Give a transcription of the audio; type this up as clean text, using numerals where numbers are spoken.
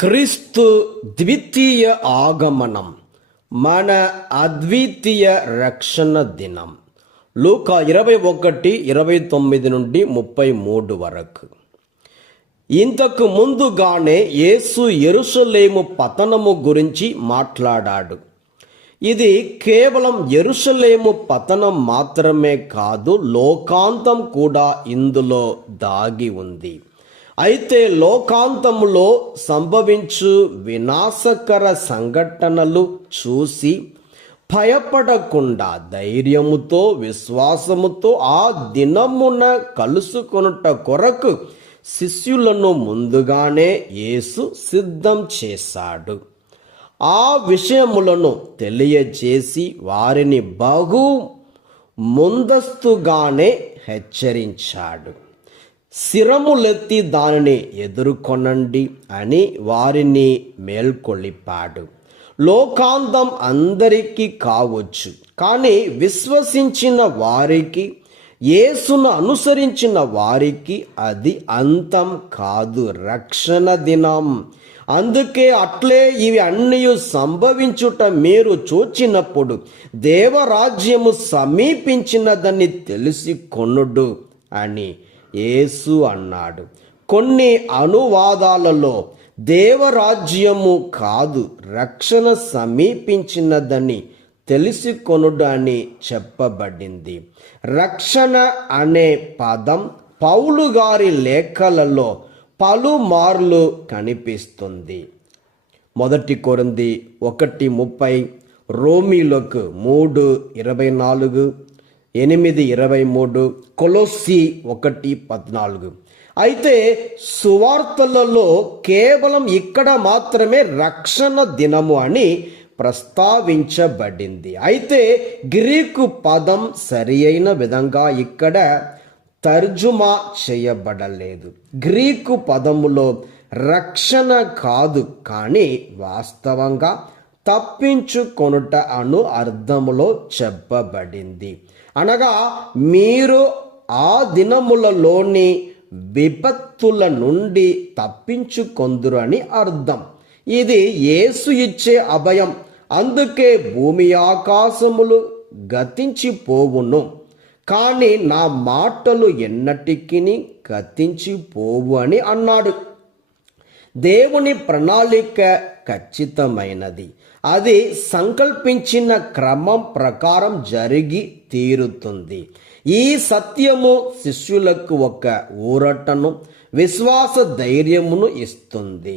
క్రీస్తు ద్వితీయ ఆగమనం, మన అద్వితీయ రక్షణ దినం. లూకా 21:29 నుండి 33 వరకు. ఇంతకు ముందుగానే యేసు యెరూషలేము పతనము గురించి మాట్లాడాడు. ఇది కేవలం యెరూషలేము పతనం మాత్రమే కాదు, లోకాంతం కూడా ఇందులో దాగి ఉంది. అయితే లోకాంతములో సంభవించు వినాశకర సంఘటనలు చూసి భయపడకుండా ధైర్యముతో విశ్వాసముతో ఆ దినమున కలుసుకొనుట కొరకు శిష్యులను ముందుగానే యేసు సిద్ధం చేశాడు. ఆ విషయములను తెలియజేసి వారిని బహు ముందస్తుగానే హెచ్చరించాడు. శిరములెత్తి దానిని ఎదుర్కొనండి అని వారిని మేల్కొలిపాడు. లోకాంతం అందరికీ కావచ్చు, కానీ విశ్వసించిన వారికి, యేసును అనుసరించిన వారికి అది అంతం కాదు, రక్షణ దినం. అందుకే అట్లే ఇవి అన్నీ సంభవించుట మీరు చూచినప్పుడు దేవరాజ్యము సమీపించినదని తెలిసి కొనుడు అని యేసు అన్నాడు. కొన్ని అనువాదాలలో దేవరాజ్యము కాదు, రక్షణ సమీపించినదని తెలిసి కొనుడు అని చెప్పబడింది. రక్షణ అనే పదం పౌలు గారి లేఖలలో పలుమార్లు కనిపిస్తుంది. 1 కొరింథీ 1:30, రోమీలకు 3:24, 8:23, కొలొస్సీ 1:14. అయితే సువార్తలలో కేవలం ఇక్కడ మాత్రమే రక్షణ దినము అని ప్రస్తావించబడింది. అయితే గ్రీకు పదం సరి అయిన విధంగా ఇక్కడ తర్జుమా చేయబడలేదు. గ్రీకు పదములో రక్షణ కాదు, కానీ వాస్తవంగా తప్పించుకొనుట అను అర్థములో చెప్పబడింది. అనగా మీరు ఆ దినములలోని విపత్తుల నుండి తప్పించుకొందురు అని అర్థం. ఇది యేసు ఇచ్చే అభయం. అందుకే భూమి ఆకాశములు గతించిపోవును, కానీ నా మాటలు ఎన్నటికీ గతించిపోవు అని అన్నాడు. దేవుని ప్రణాళిక ఖచ్చితమైనది. అది సంకల్పించిన క్రమం ప్రకారం జరిగి తీరుతుంది. ఈ సత్యము శిష్యులకు ఒక ఊరటను, విశ్వాస ధైర్యమును ఇస్తుంది.